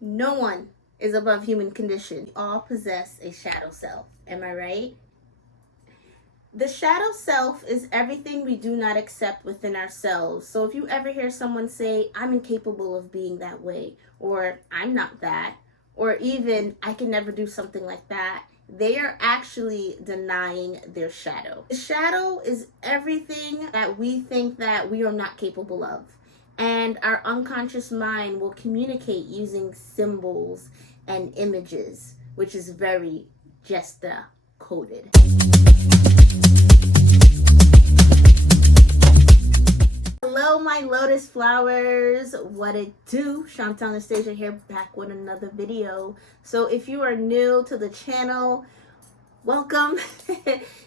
No one is above human condition. We all possess a shadow self. Am I right? The shadow self is everything we do not accept within ourselves. So if you ever hear someone say, I'm incapable of being that way, or I'm not that, or even I can never do something like that, they are actually denying their shadow. The shadow is everything that we think that we are not capable of. And our unconscious mind will communicate using symbols and images, which is very Jyestha coded. Hello, my lotus flowers. What it do? Shontel Anestasia here, back with another video. So if you are new to the channel, welcome.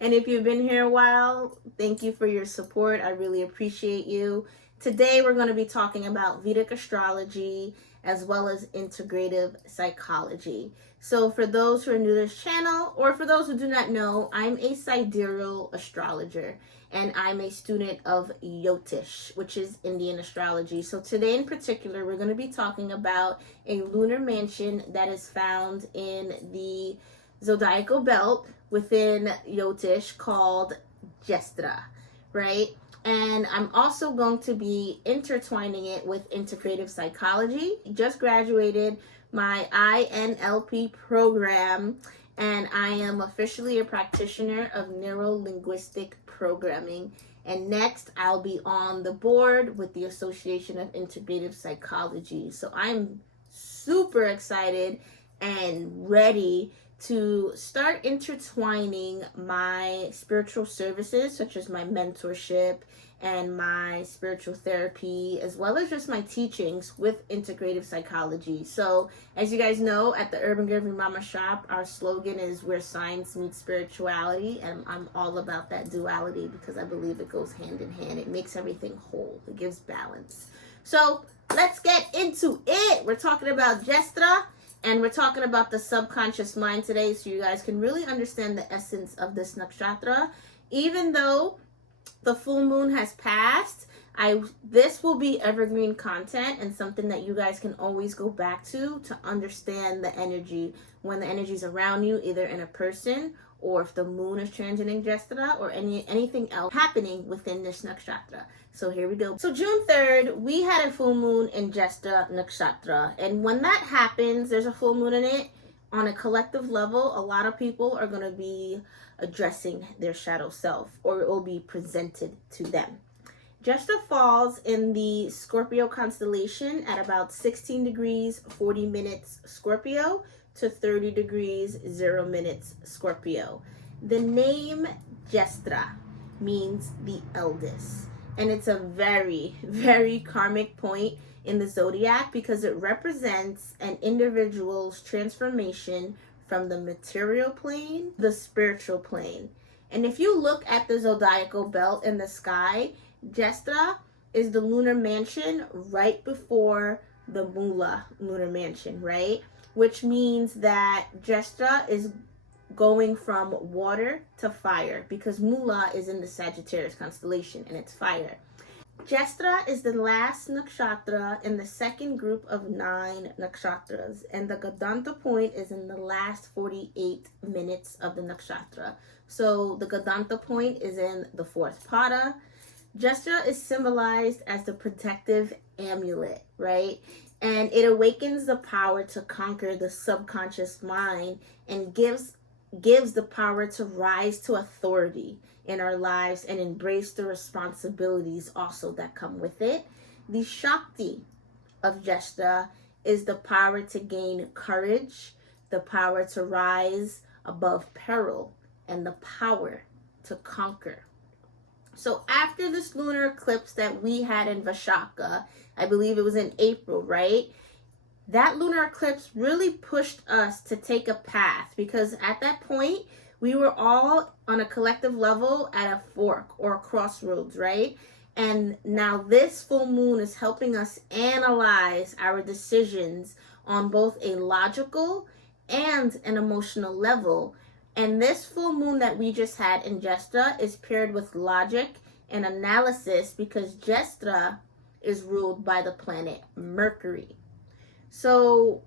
And if you've been here a while, thank you for your support. I really appreciate you. Today we're going to be talking about Vedic astrology as well as integrative psychology. So for those who are new to this channel, or for those who do not know, I'm a sidereal astrologer and I'm a student of Jyotish, which is Indian astrology. So today in particular, we're going to be talking about a lunar mansion that is found in the zodiacal belt within Jyotish called Jyestra, right? And I'm also going to be intertwining it with integrative psychology. Just graduated my INLP program, and I am officially a practitioner of neuro-linguistic programming. And next, I'll be on the board with the Association of Integrative Psychology. So I'm super excited and ready to start intertwining my spiritual services, such as my mentorship and my spiritual therapy, as well as just my teachings with integrative psychology. So as you guys know, at the Urban Girl Mama Shop, our slogan is where science meets spirituality, and I'm all about that duality because I believe it goes hand in hand. It makes everything whole. It gives balance. So let's get into it. We're talking about Jyestra, and we're talking about the subconscious mind today, so you guys can really understand the essence of this nakshatra. Even though the full moon has passed, this will be evergreen content and something that you guys can always go back to understand the energy when the energy is around you, either in a person or if the moon is transiting Jyestra or anything else happening within this nakshatra. So here we go. So June 3rd, we had a full moon in Jyestha Nakshatra. And when that happens, there's a full moon in it. On a collective level, a lot of people are going to be addressing their shadow self, or it will be presented to them. Jyestra falls in the Scorpio constellation at about 16 degrees, 40 minutes Scorpio to 30 degrees, 0 minutes Scorpio. The name Jyestra means the eldest. And it's a very, very karmic point in the zodiac because it represents an individual's transformation from the material plane to the spiritual plane. And if you look at the zodiacal belt in the sky, Jyestra is the lunar mansion right before the Mula lunar mansion, right? Which means that Jyestra is going from water to fire because Mula is in the Sagittarius constellation and it's fire. Jyestra is the last nakshatra in the second group of 9 nakshatras, and the Gadanta point is in the last 48 minutes of the nakshatra. So the Gadanta point is in the 4th pada. Jyestra is symbolized as the protective amulet, right? And it awakens the power to conquer the subconscious mind and gives the power to rise to authority in our lives and embrace the responsibilities also that come with it. The Shakti of Jyestra is the power to gain courage, the power to rise above peril, and the power to conquer. So after this lunar eclipse that we had in Vishaka, I believe it was in April, right? That lunar eclipse really pushed us to take a path because at that point, we were all on a collective level at a fork or a crossroads, right? And now this full moon is helping us analyze our decisions on both a logical and an emotional level. And this full moon that we just had in Jyestra is paired with logic and analysis because Jyestra is ruled by the planet Mercury. So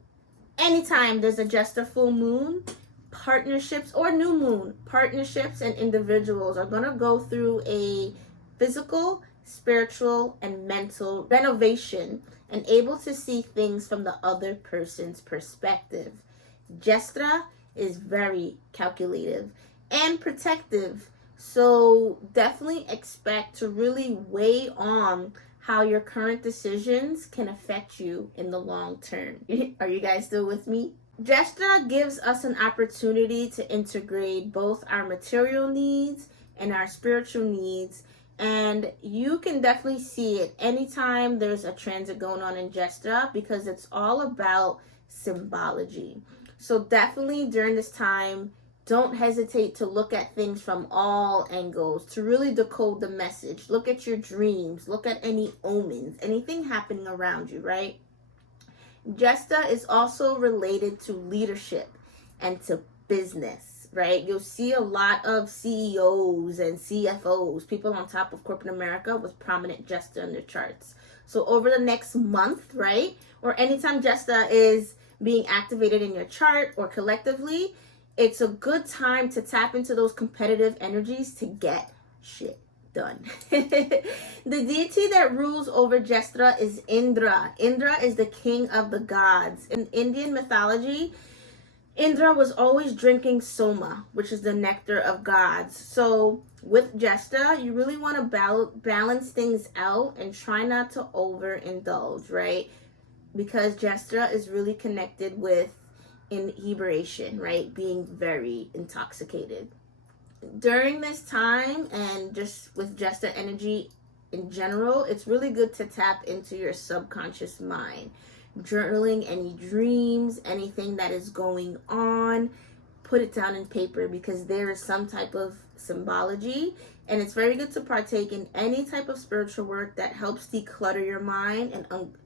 anytime there's a Jyestha full moon, partnerships or new moon, partnerships and individuals are going to go through a physical, spiritual, and mental renovation and able to see things from the other person's perspective. Jyestha is very calculative and protective, so definitely expect to really weigh on how your current decisions can affect you in the long term. Are you guys still with me? Jyestha gives us an opportunity to integrate both our material needs and our spiritual needs, and you can definitely see it anytime there's a transit going on in Jyestha because it's all about symbology. So definitely during this time, don't hesitate to look at things from all angles to really decode the message. Look at your dreams. Look at any omens, anything happening around you, right? Jyestha is also related to leadership and to business, right? You'll see a lot of CEOs and CFOs, people on top of corporate America with prominent Jyestha in their charts. So over the next month, right, or anytime Jyestha is being activated in your chart or collectively, it's a good time to tap into those competitive energies to get shit done. The deity that rules over Jyestha is Indra. Indra is the king of the gods. In Indian mythology, Indra was always drinking soma, which is the nectar of gods. So with Jyestha, you really want to balance things out and try not to overindulge, right? Because Jyestha is really connected with inebriation, right? Being very intoxicated. During this time, and just with Jyestha energy in general, it's really good to tap into your subconscious mind. Journaling any dreams, anything that is going on, put it down in paper because there is some type of symbology, and it's very good to partake in any type of spiritual work that helps declutter your mind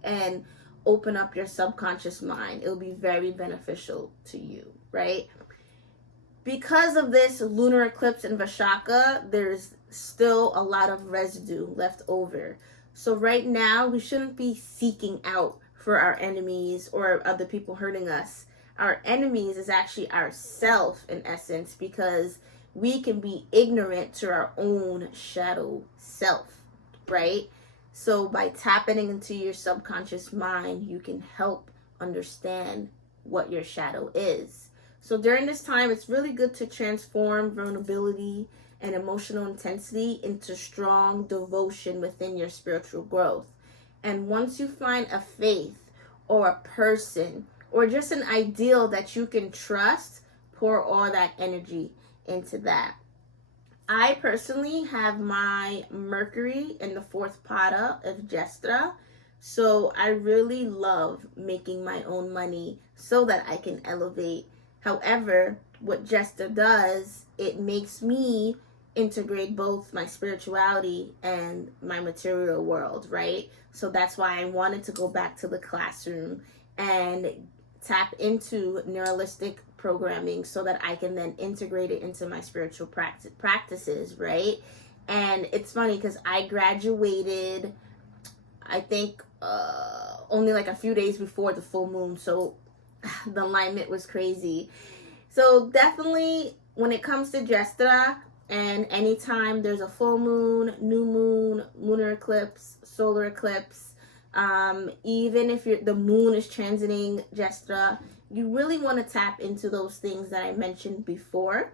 and open up your subconscious mind. It'll be very beneficial to you, right? Because of this lunar eclipse in Vishaka, there's still a lot of residue left over. So right now, we shouldn't be seeking out for our enemies or other people hurting us. Our enemies is actually ourself in essence, because we can be ignorant to our own shadow self, right? So by tapping into your subconscious mind, you can help understand what your shadow is. So during this time, it's really good to transform vulnerability and emotional intensity into strong devotion within your spiritual growth. And once you find a faith or a person or just an ideal that you can trust, pour all that energy into that. I personally have my Mercury in the fourth pada of Jyestha, so I really love making my own money so that I can elevate. However, what Jyestha does, it makes me integrate both my spirituality and my material world, right? So that's why I wanted to go back to the classroom and tap into neuralistic programming so that I can then integrate it into my spiritual practices, right? And it's funny because I graduated, I think, only like a few days before the full moon, so the alignment was crazy. So definitely when it comes to Jyestha, and anytime there's a full moon, new moon, lunar eclipse, solar eclipse, even if the moon is transiting Jyestha, you really want to tap into those things that I mentioned before.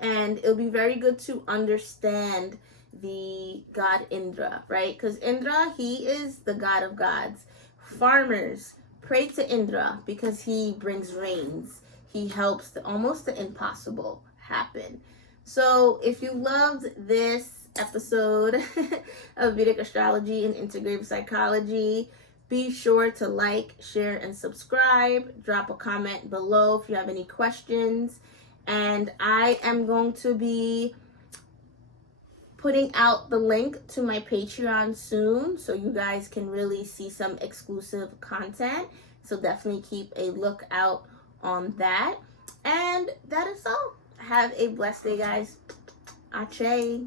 And it'll be very good to understand the god Indra, right? Because Indra, he is the god of gods. Farmers pray to Indra because he brings rains. He helps almost the impossible happen. So if you loved this episode of Vedic astrology and integrative psychology, be sure to like, share, and subscribe. Drop a comment below if you have any questions. And I am going to be putting out the link to my Patreon soon, so you guys can really see some exclusive content. So definitely keep a lookout on that. And that is all. Have a blessed day, guys. Ache.